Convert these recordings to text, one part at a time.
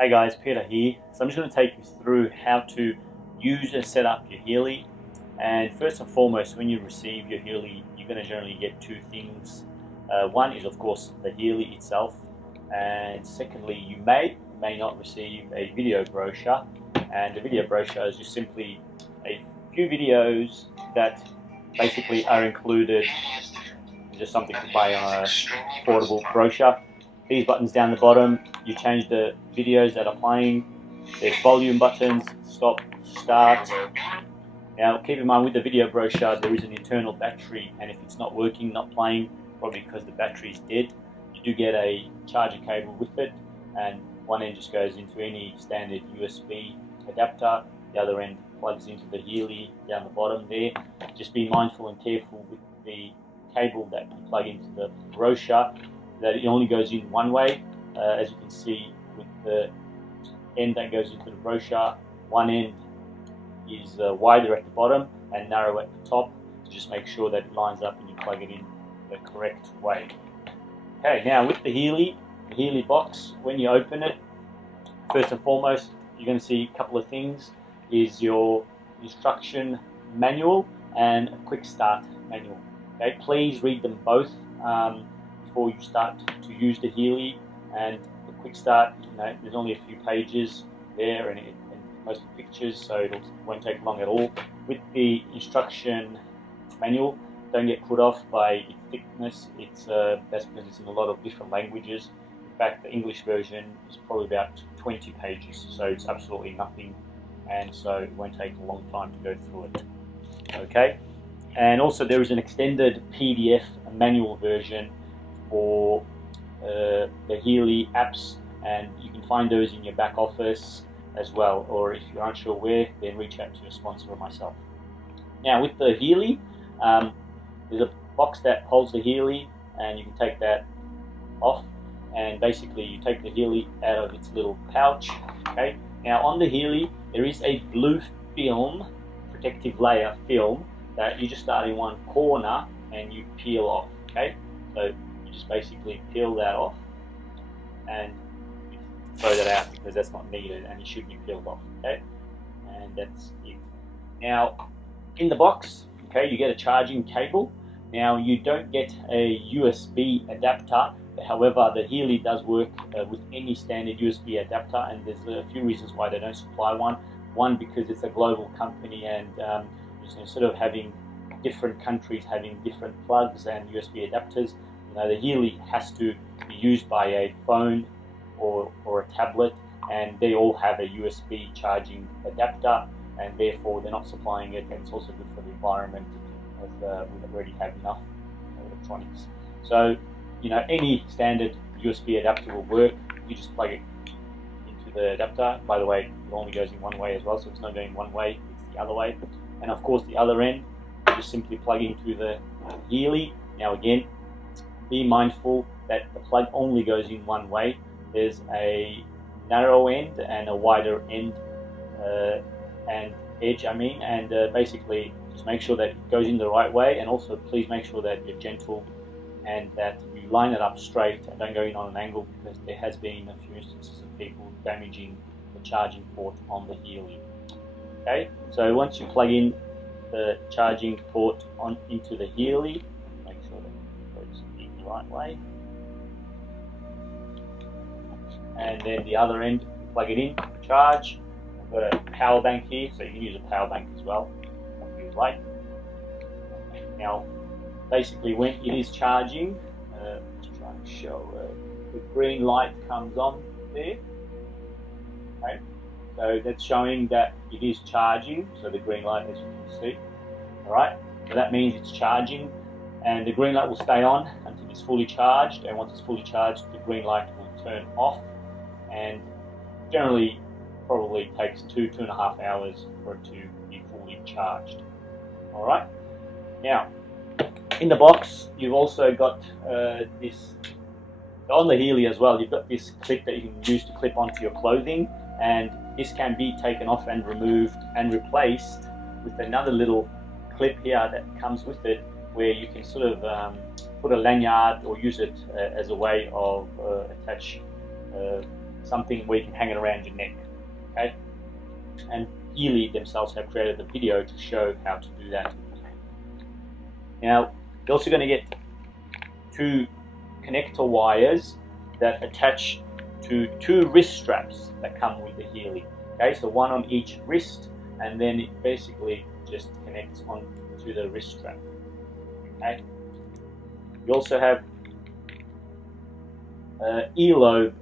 Hey guys, Peter here. So I'm just going to take you through how to use and set up your Healy. And first and foremost, when you receive your Healy, you're going to generally get two things. One is of course the Healy itself, and secondly, you may not receive a video brochure. And the video brochure is just simply a few videos that basically are included, just something to buy on a portable brochure. These buttons down the bottom, you change the videos that are playing. There's volume buttons, stop, start. Now keep in mind with the video brochure there is an internal battery, and if it's not working, not playing, probably because the battery is dead, you do get a charger cable with it, and one end just goes into any standard USB adapter, the other end plugs into the Healy down the bottom there. Just be mindful and careful with the cable that you plug into the brochure, that it only goes in one way. As you can see with the end that goes into the brochure, one end is wider at the bottom and narrow at the top. So just make sure that it lines up and you plug it in the correct way. Okay, now with the Healy box, when you open it, first and foremost you're going to see a couple of things. Is your instruction manual and a quick start manual. Okay, please read them both before you start to use the Healy. And the quick start, there's only a few pages there, and most of the pictures, so it won't take long at all. With the instruction manual, don't get put off by its thickness. That's because it's in a lot of different languages. In fact, the English version is probably about 20 pages, so it's absolutely nothing, and so it won't take a long time to go through it. Okay, and also there is an extended PDF manual version for the Healy apps, and you can find those in your back office as well, or if you're unsure where, then reach out to your sponsor or myself. Now with the Healy, there's a box that holds the Healy, and you can take that off, and basically you take the Healy out of its little pouch. Okay, now on the Healy there is a blue film, protective layer film, that you just start in one corner and you peel off. Okay, so you just basically peel that off and throw that out because that's not needed and it should be peeled off. Okay, and that's it. Now in the box, okay, you get a charging cable. Now you don't get a USB adapter. However, the Healy does work with any standard USB adapter, and there's a few reasons why they don't supply one. One, because it's a global company, and instead of having different countries having different plugs and USB adapters, the Healy has to be used by a phone or a tablet, and they all have a USB charging adapter, and therefore they're not supplying it, and it's also good for the environment, as we already have enough electronics. So any standard USB adapter will work. You just plug it into the adapter. By the way, it only goes in one way as well, so it's not going one way, it's the other way. And of course the other end, you just simply plug into the Healy. Now again, be mindful that the plug only goes in one way. There's a narrow end and a wider end and edge, and basically just make sure that it goes in the right way, and also please make sure that you're gentle and that you line it up straight and don't go in on an angle, because there has been a few instances of people damaging the charging port on the Healy. Okay, so once you plug in the charging port into the Healy, make sure that it goes in the right way, and then the other end, plug it in, charge. I've got a power bank here, so you can use a power bank as well if you like. Now basically when it is charging, let's try and show, the green light comes on there. Okay, so that's showing that it is charging, so the green light, as you can see. Alright, so that means it's charging, and the green light will stay on until it's fully charged, and once it's fully charged the green light will turn off, and generally probably takes 2.5 hours for it to be fully charged. Alright, now in the box you've also got this, on the Healy as well, you've got this clip that you can use to clip onto your clothing, and this can be taken off and removed and replaced with another little clip here that comes with it, where you can sort of put a lanyard or use it as a way of attach something where you can hang it around your neck. Okay, and Healy themselves have created the video to show how to do that. Now you're also going to get 2 connector wires that attach to 2 wrist straps that come with the Healy. Okay, so one on each wrist, and then it basically just connects on to the wrist strap. Okay, you also have earlobe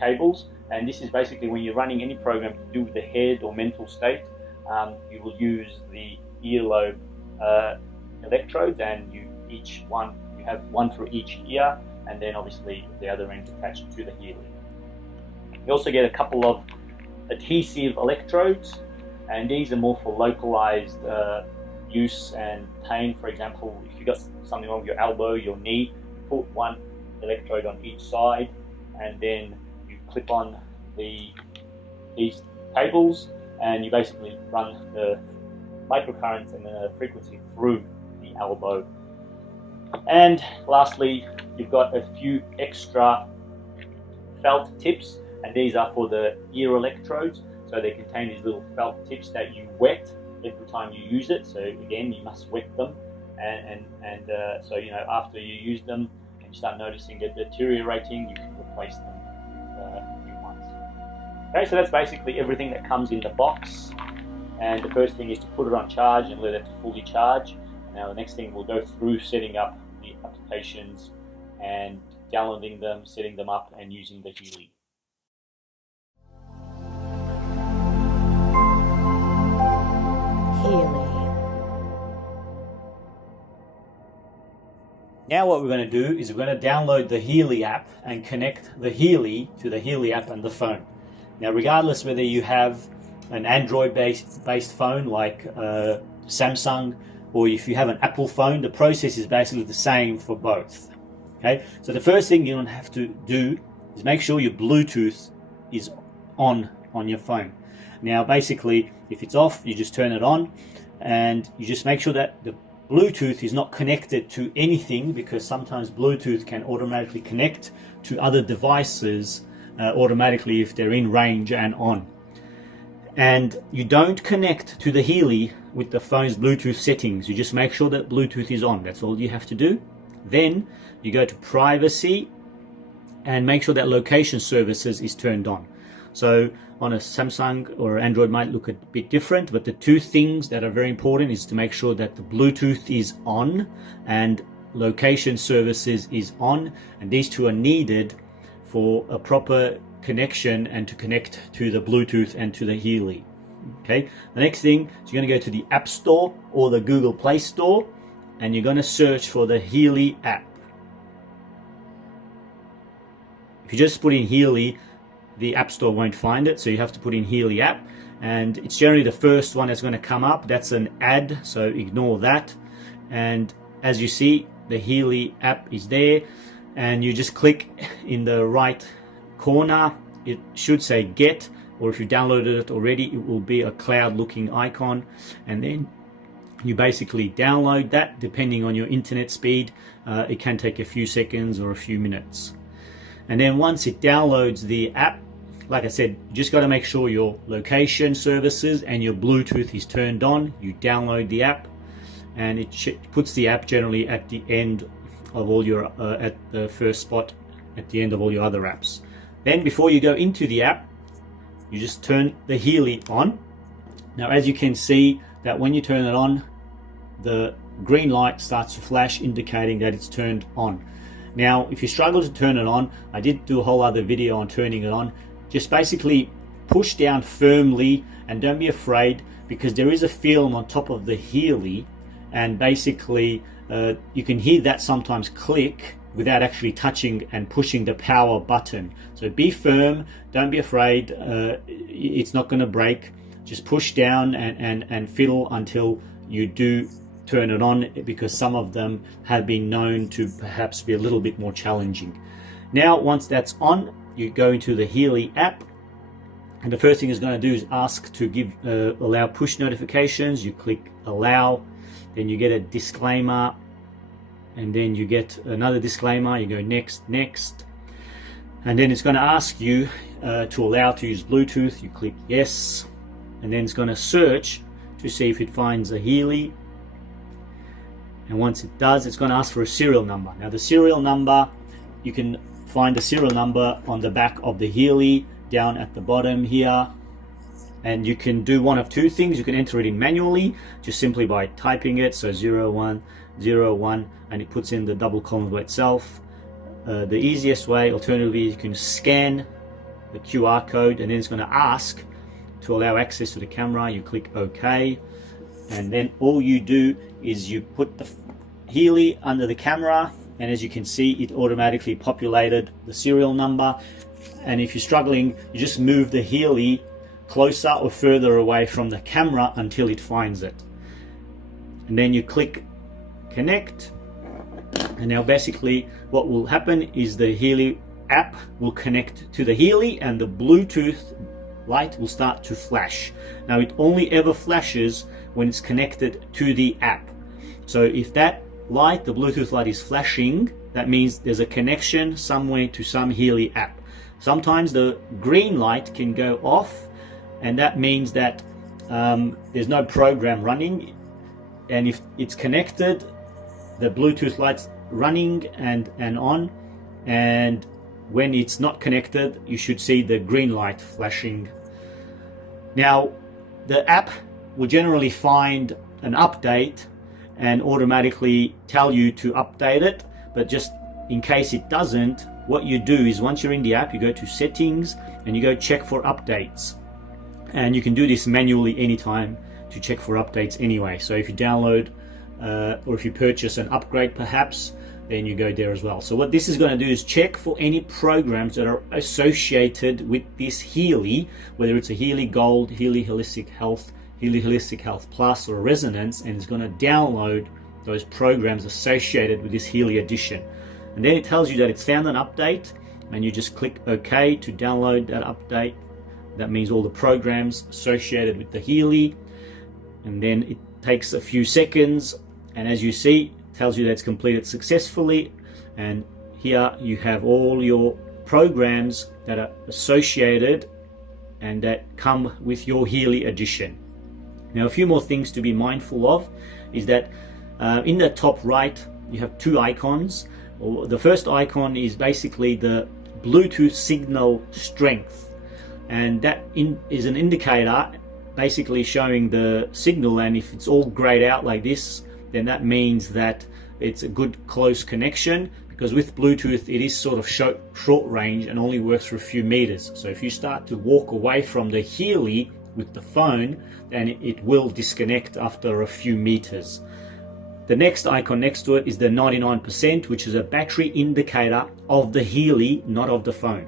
cables, and this is basically when you're running any program to do with the head or mental state. You will use the earlobe electrodes, and you have one for each ear, and then obviously the other end attached to the Healy. You also get a couple of adhesive electrodes, and these are more for localized use and pain. For example, if you've got something wrong with your elbow, your knee, put one electrode on each side, and then you clip on these cables, and you basically run the microcurrents and the frequency through the elbow. And lastly, you've got a few extra felt tips, and these are for the ear electrodes. So they contain these little felt tips that you wet every time you use it. So again, you must wet them, and so after you use them and you start noticing it deteriorating, you can replace them with new ones. Okay, so that's basically everything that comes in the box. And the first thing is to put it on charge and let it fully charge. Now the next thing, we'll go through setting up the applications and downloading them, setting them up, and using the Healy. Now what we're going to do is we're going to download the Healy app and connect the Healy to the Healy app and the phone. Now regardless whether you have an Android based phone like Samsung, or if you have an Apple phone, the process is basically the same for both. Okay, so the first thing you have to do is make sure your Bluetooth is on your phone. Now basically, if it's off, you just turn it on, and you just make sure that the Bluetooth is not connected to anything, because sometimes Bluetooth can automatically connect to other devices automatically if they're in range and on. And you don't connect to the Healy with the phone's Bluetooth settings. You just make sure that Bluetooth is on. That's all you have to do. Then you go to privacy and make sure that location services is turned on. So on a Samsung or Android might look a bit different, but the 2 things that are very important is to make sure that the Bluetooth is on and location services is on, and these 2 are needed for a proper connection and to connect to the Bluetooth and to the Healy. Okay, the next thing is you're going to go to the App Store or the Google Play Store, and you're going to search for the Healy app. If you just put in Healy, the App Store won't find it, so you have to put in Healy app, and it's generally the first one that's going to come up. That's an ad, so ignore that. And as you see, the Healy app is there, and you just click in the right corner. It should say get, or if you downloaded it already, it will be a cloud looking icon, and then you basically download that. Depending on your internet speed, it can take a few seconds or a few minutes. And then once it downloads the app, like I said, you just got to make sure your location services and your Bluetooth is turned on. You download the app, and it puts the app generally at the end of all your at the first spot at the end of all your other apps. Then before you go into the app, you just turn the Healy on. Now as you can see that when you turn it on, the green light starts to flash indicating that it's turned on. Now if you struggle to turn it on, I did do a whole other video on turning it on. Just basically push down firmly and don't be afraid, because there is a film on top of the Healy, and basically you can hear that sometimes click without actually touching and pushing the power button. So be firm, don't be afraid, it's not going to break. Just push down and fiddle until you do turn it on, because some of them have been known to perhaps be a little bit more challenging. Now once that's on, you go into the Healy app, and the first thing it's going to do is ask to allow push notifications. You click allow, then you get a disclaimer, and then you get another disclaimer. You go next, next, And then it's going to ask you to allow to use Bluetooth. You click yes, and then it's going to search to see if it finds a Healy. And once it does, it's going to ask for a serial number. Now the serial number, you can find the serial number on the back of the Healy down at the bottom here. And you can do one of two things. You can enter it in manually, just simply by typing it, so 0101, and it puts in the double colon by itself. The easiest way, alternatively, you can scan the QR code, and then it's going to ask to allow access to the camera. You click OK, and then all you do is you put the Healy under the camera, and as you can see, it automatically populated the serial number. And if you're struggling, you just move the Healy closer or further away from the camera until it finds it, and then you click connect. And now basically what will happen is the Healy app will connect to the Healy, and the Bluetooth light will start to flash. Now it only ever flashes when it's connected to the app. So if that light, the Bluetooth light, is flashing, that means there's a connection somewhere to some Healy app. Sometimes the green light can go off, and that means that there's no program running. And if it's connected, the Bluetooth light's running and on, and when it's not connected, you should see the green light flashing. Now the app will generally find an update and automatically tell you to update it, but just in case it doesn't, what you do is once you're in the app, you go to settings and you go check for updates. And you can do this manually anytime to check for updates anyway. So if you download or if you purchase an upgrade perhaps, then you go there as well. So what this is going to do is check for any programs that are associated with this Healy, whether it's a Healy Gold, Healy Holistic Health, Healy Holistic Health Plus, or Resonance, and it's going to download those programs associated with this Healy edition. And then it tells you that it's found an update, and you just click OK to download that update. That means all the programs associated with the Healy, and then it takes a few seconds, and as you see, it tells you that it's completed successfully. And here you have all your programs that are associated and that come with your Healy edition. Now a few more things to be mindful of is that in the top right you have two icons. The first icon is basically the Bluetooth signal strength, and that is an indicator basically showing the signal, and if it's all grayed out like this, then that means that it's a good close connection, because with Bluetooth it is sort of short range and only works for a few meters. So if you start to walk away from the Healy with the phone, then it will disconnect after a few meters. The next icon next to it is the 99%, which is a battery indicator of the Healy, not of the phone.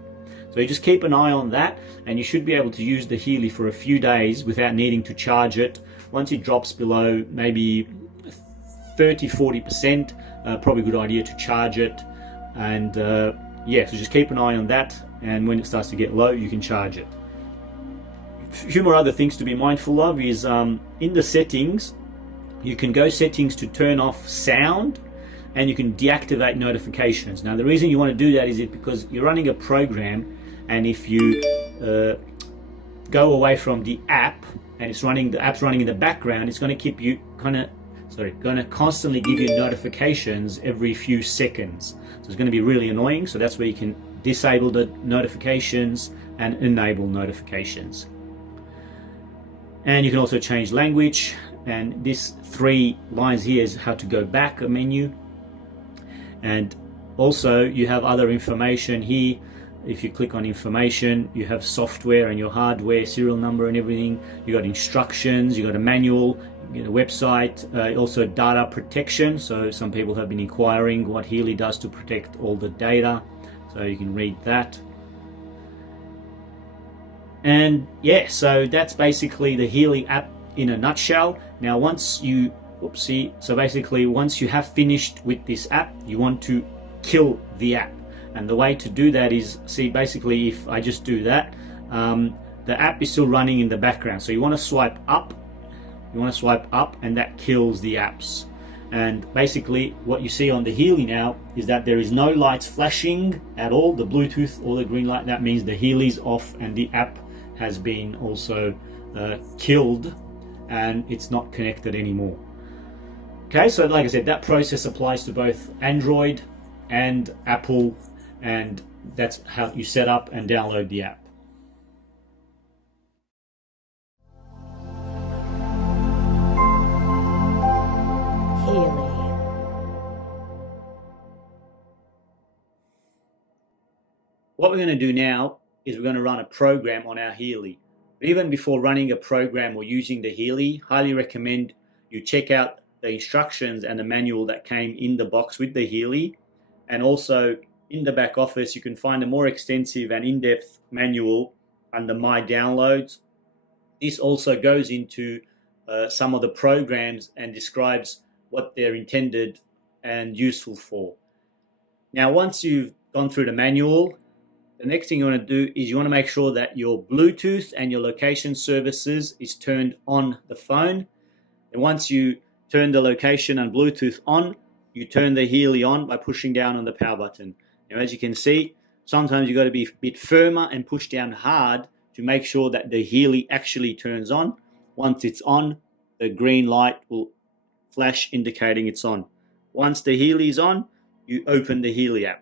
So you just keep an eye on that, and you should be able to use the Healy for a few days without needing to charge it. Once it drops below maybe 30-40%, probably a good idea to charge it. And yeah, so just keep an eye on that, and when it starts to get low, you can charge it. A few more other things to be mindful of is in the settings, you can go settings to turn off sound, and you can deactivate notifications. Now the reason you want to do that is because you're running a program, and if you go away from the app and the app's running in the background, it's going to keep you going to constantly give you notifications every few seconds. So it's going to be really annoying. So that's where you can disable the notifications and enable notifications. And you can also change language, and this 3 lines here is how to go back a menu. And also you have other information here. If you click on information, you have software and your hardware, serial number and everything. You got instructions, you got a manual, you get a website, also data protection. So some people have been inquiring what Healy does to protect all the data. So you can read that. And yeah, so that's basically the Healy app in a nutshell. Now once you once you have finished with this app, you want to kill the app. And the way to do that is, basically if I just do that, the app is still running in the background. So you want to swipe up, and that kills the apps. And basically what you see on the Healy now is that there is no lights flashing at all, the Bluetooth or the green light. That means the Healy's off and the app has been also killed and it's not connected anymore. Okay, so like I said, that process applies to both Android and Apple, and that's how you set up and download the app. Healy. What we're going to do now is we're going to run a program on our Healy. But even before running a program or using the Healy, highly recommend you check out the instructions and the manual that came in the box with the Healy. And also in the back office, you can find a more extensive and in-depth manual under My Downloads. This also goes into some of the programs and describes what they're intended and useful for. Now, once you've gone through the manual, the next thing you want to do is you want to make sure that your Bluetooth and your location services is turned on the phone. And once you turn the location and Bluetooth on, you turn the Healy on by pushing down on the power button. Now, as you can see, sometimes you've got to be a bit firmer and push down hard to make sure that the Healy actually turns on. Once it's on, the green light will flash indicating it's on. Once the Healy is on, you open the Healy app.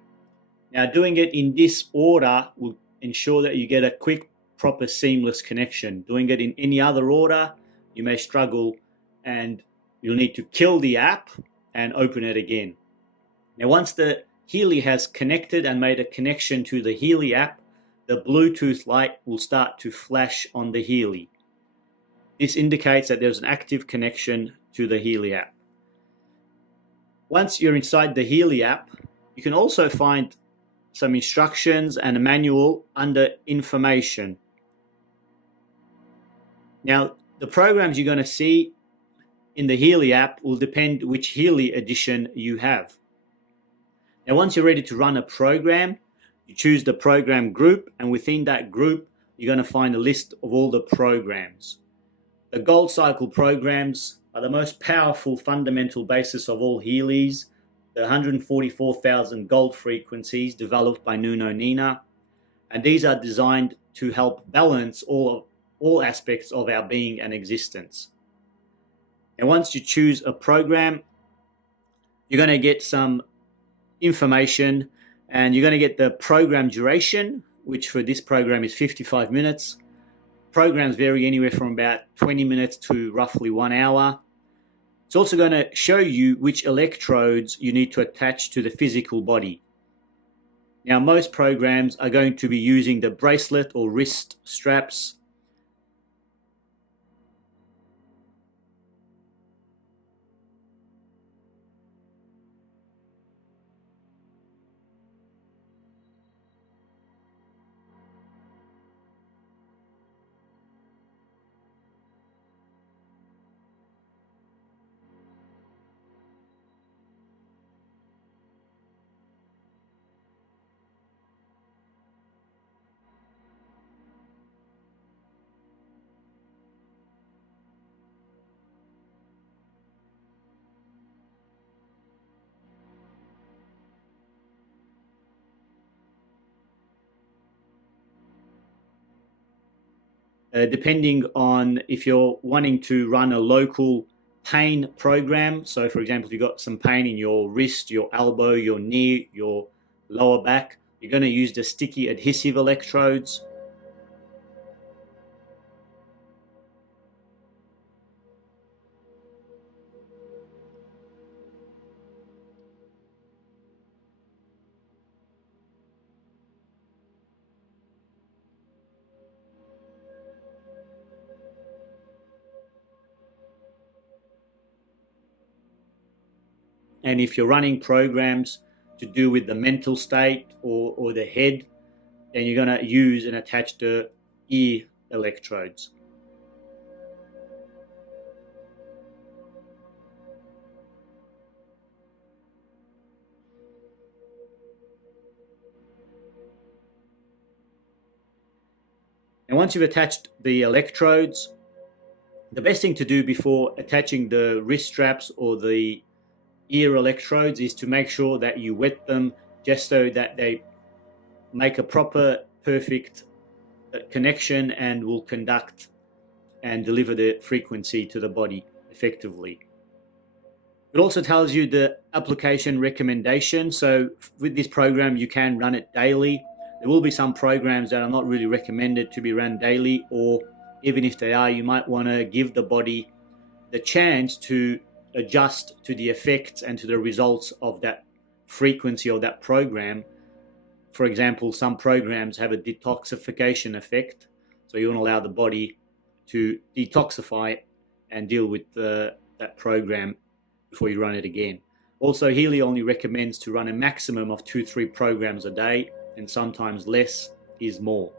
Now, doing it in this order will ensure that you get a quick, proper, seamless connection. Doing it in any other order, you may struggle and you'll need to kill the app and open it again. Now, once the Healy has connected and made a connection to the Healy app, the Bluetooth light will start to flash on the Healy. This indicates that there's an active connection to the Healy app. Once you're inside the Healy app, you can also find some instructions and a manual under information. Now, the programs you're going to see in the Healy app will depend which Healy edition you have. Now, once you're ready to run a program, you choose the program group, and within that group, you're going to find a list of all the programs. The Gold Cycle programs are the most powerful fundamental basis of all Healys, the 144,000 gold frequencies developed by Nuno Nina, and these are designed to help balance all aspects of our being and existence. And once you choose a program, you're going to get some information, and you're going to get the program duration, which for this program is 55 minutes. Programs vary anywhere from about 20 minutes to roughly 1 hour. It's also going to show you which electrodes you need to attach to the physical body. Now, most programs are going to be using the bracelet or wrist straps. Depending on if you're wanting to run a local pain program. So for example, if you've got some pain in your wrist, your elbow, your knee, your lower back, you're going to use the sticky adhesive electrodes. And if you're running programs to do with the mental state or the head, then you're going to use and attach the ear electrodes. And once you've attached the electrodes, the best thing to do before attaching the wrist straps or the ear electrodes is to make sure that you wet them just so that they make a proper, perfect connection and will conduct and deliver the frequency to the body effectively. It also tells you the application recommendation. So with this program, you can run it daily. There will be some programs that are not really recommended to be run daily, or even if they are, you might want to give the body the chance to adjust to the effects and to the results of that frequency of that program. For example, some programs have a detoxification effect, so you want to allow the body to detoxify and deal with that program before you run it again. Also, Healy only recommends to run a maximum of 2-3 programs a day, and sometimes less is more.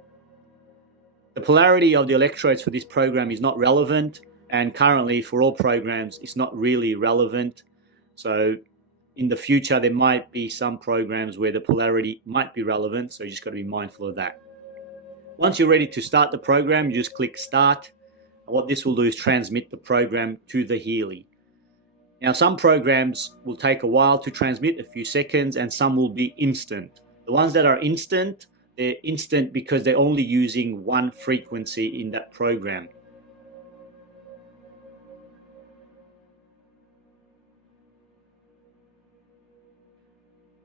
The polarity of the electrodes for this program is not relevant, and currently for all programs it's not really relevant. So in the future there might be some programs where the polarity might be relevant, so you just got to be mindful of that. Once you're ready to start the program, you just click start, and what this will do is transmit the program to the Healy. Now, some programs will take a while to transmit, a few seconds, and some will be instant. The ones that are instant, they're instant because they're only using one frequency in that program.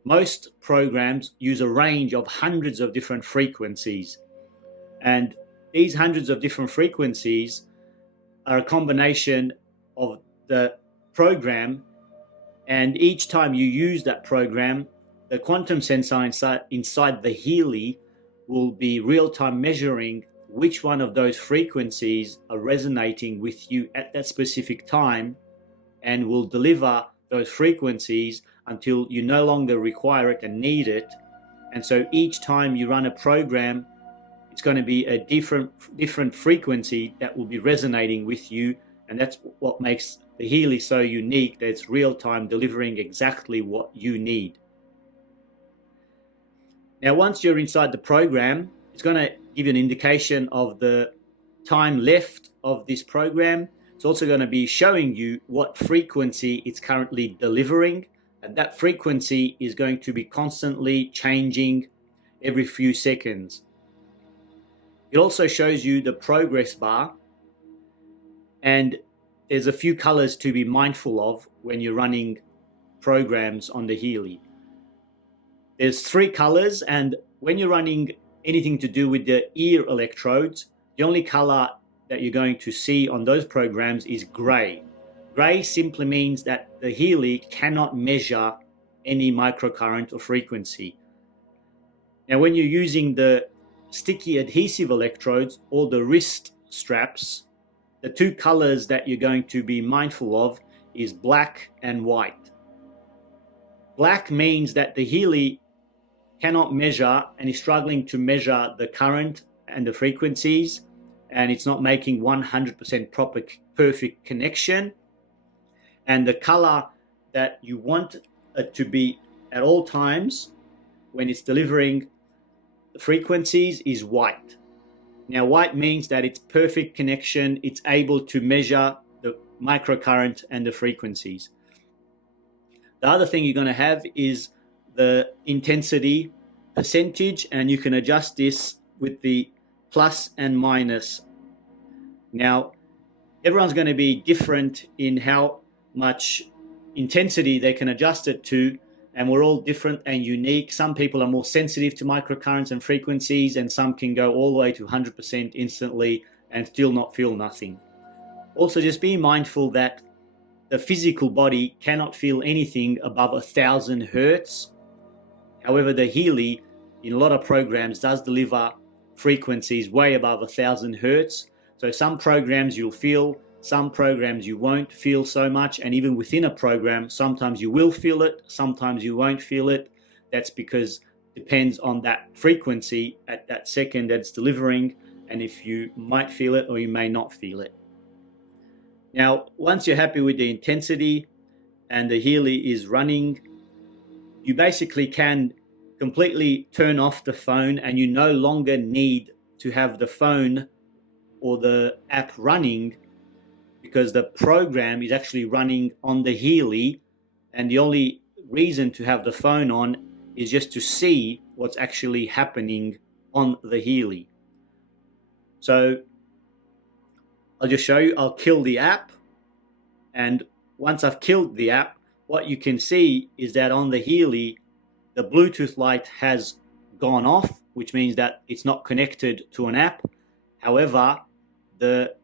Most programs use a range of hundreds of different frequencies, and these hundreds of different frequencies are a combination of the program, and each time you use that program, the quantum sensor inside the Healy will be real-time measuring which one of those frequencies are resonating with you at that specific time, and will deliver those frequencies until you no longer require it and need it. And so each time you run a program, it's going to be a different frequency that will be resonating with you, and that's what makes the Healy so unique, that it's real-time delivering exactly what you need. Now, once you're inside the program, it's going to give you an indication of the time left of this program. It's also going to be showing you what frequency it's currently delivering, and that frequency is going to be constantly changing every few seconds. It also shows you the progress bar, and there's a few colors to be mindful of when you're running programs on the Healy. There's 3 colors, and when you're running anything to do with the ear electrodes, the only color that you're going to see on those programs is gray. Gray simply means that the Healy cannot measure any microcurrent or frequency. Now, when you're using the sticky adhesive electrodes or the wrist straps, the 2 colors that you're going to be mindful of is black and white. Black means that the Healy cannot measure and is struggling to measure the current and the frequencies, and it's not making 100% proper, perfect connection. And the color that you want it to be at all times when it's delivering the frequencies is white. Now, white means that it's perfect connection, it's able to measure the microcurrent and the frequencies. The other thing you're going to have is the intensity percentage, and you can adjust this with the plus and minus. Now, everyone's going to be different in how much intensity they can adjust it to, and we're all different and unique. Some people are more sensitive to microcurrents and frequencies, and some can go all the way to 100% instantly and still not feel nothing. Also, just be mindful that the physical body cannot feel anything above 1,000 hertz. However, the Healy, in a lot of programs, does deliver frequencies way above 1,000 hertz. So some programs you'll feel, some programs you won't feel so much, and even within a program, sometimes you will feel it, sometimes you won't feel it. That's because it depends on that frequency at that second that it's delivering, and if you might feel it or you may not feel it. Now, once you're happy with the intensity and the Healy is running, you basically can completely turn off the phone, and you no longer need to have the phone or the app running, because the program is actually running on the Healy and the only reason to have the phone on is just to see what's actually happening on the Healy. So I'll just show you. I'll kill the app, and once I've killed the app, what you can see is that on the Healy, the Bluetooth light has gone off, which means that it's not connected to an app. However, the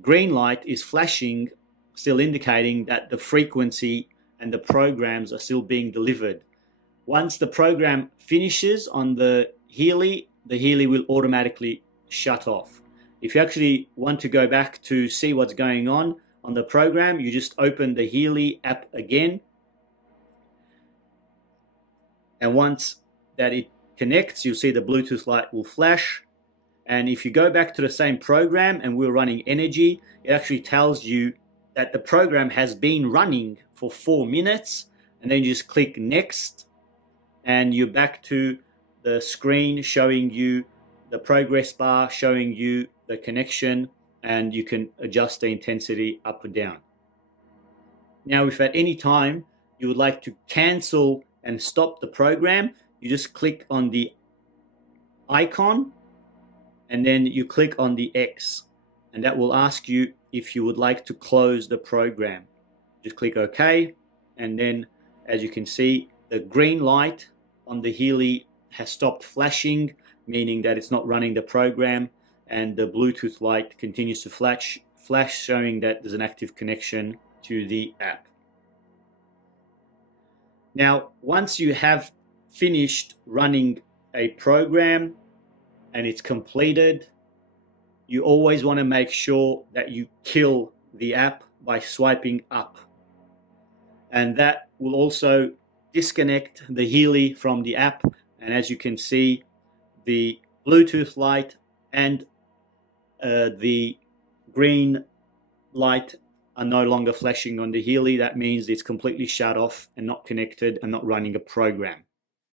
green light is flashing, still indicating that the frequency and the programs are still being delivered. Once the program finishes on the Healy will automatically shut off. If you actually want to go back to see what's going on the program, you just open the Healy app again. And once that it connects, you'll see the Bluetooth light will flash. And if you go back to the same program and we're running energy, it actually tells you that the program has been running for 4 minutes. And then you just click next, and you're back to the screen showing you the progress bar, showing you the connection, and you can adjust the intensity up or down. Now, if at any time you would like to cancel and stop the program, you just click on the icon and then you click on the X, and that will ask you if you would like to close the program. Just click OK, and then as you can see, the green light on the Healy has stopped flashing, meaning that it's not running the program, and the Bluetooth light continues to flash, showing that there's an active connection to the app. Now, once you have finished running a program and it's completed, you always want to make sure that you kill the app by swiping up. And that will also disconnect the Healy from the app. And as you can see, the Bluetooth light and the green light are no longer flashing on the Healy. That means it's completely shut off and not connected and not running a program.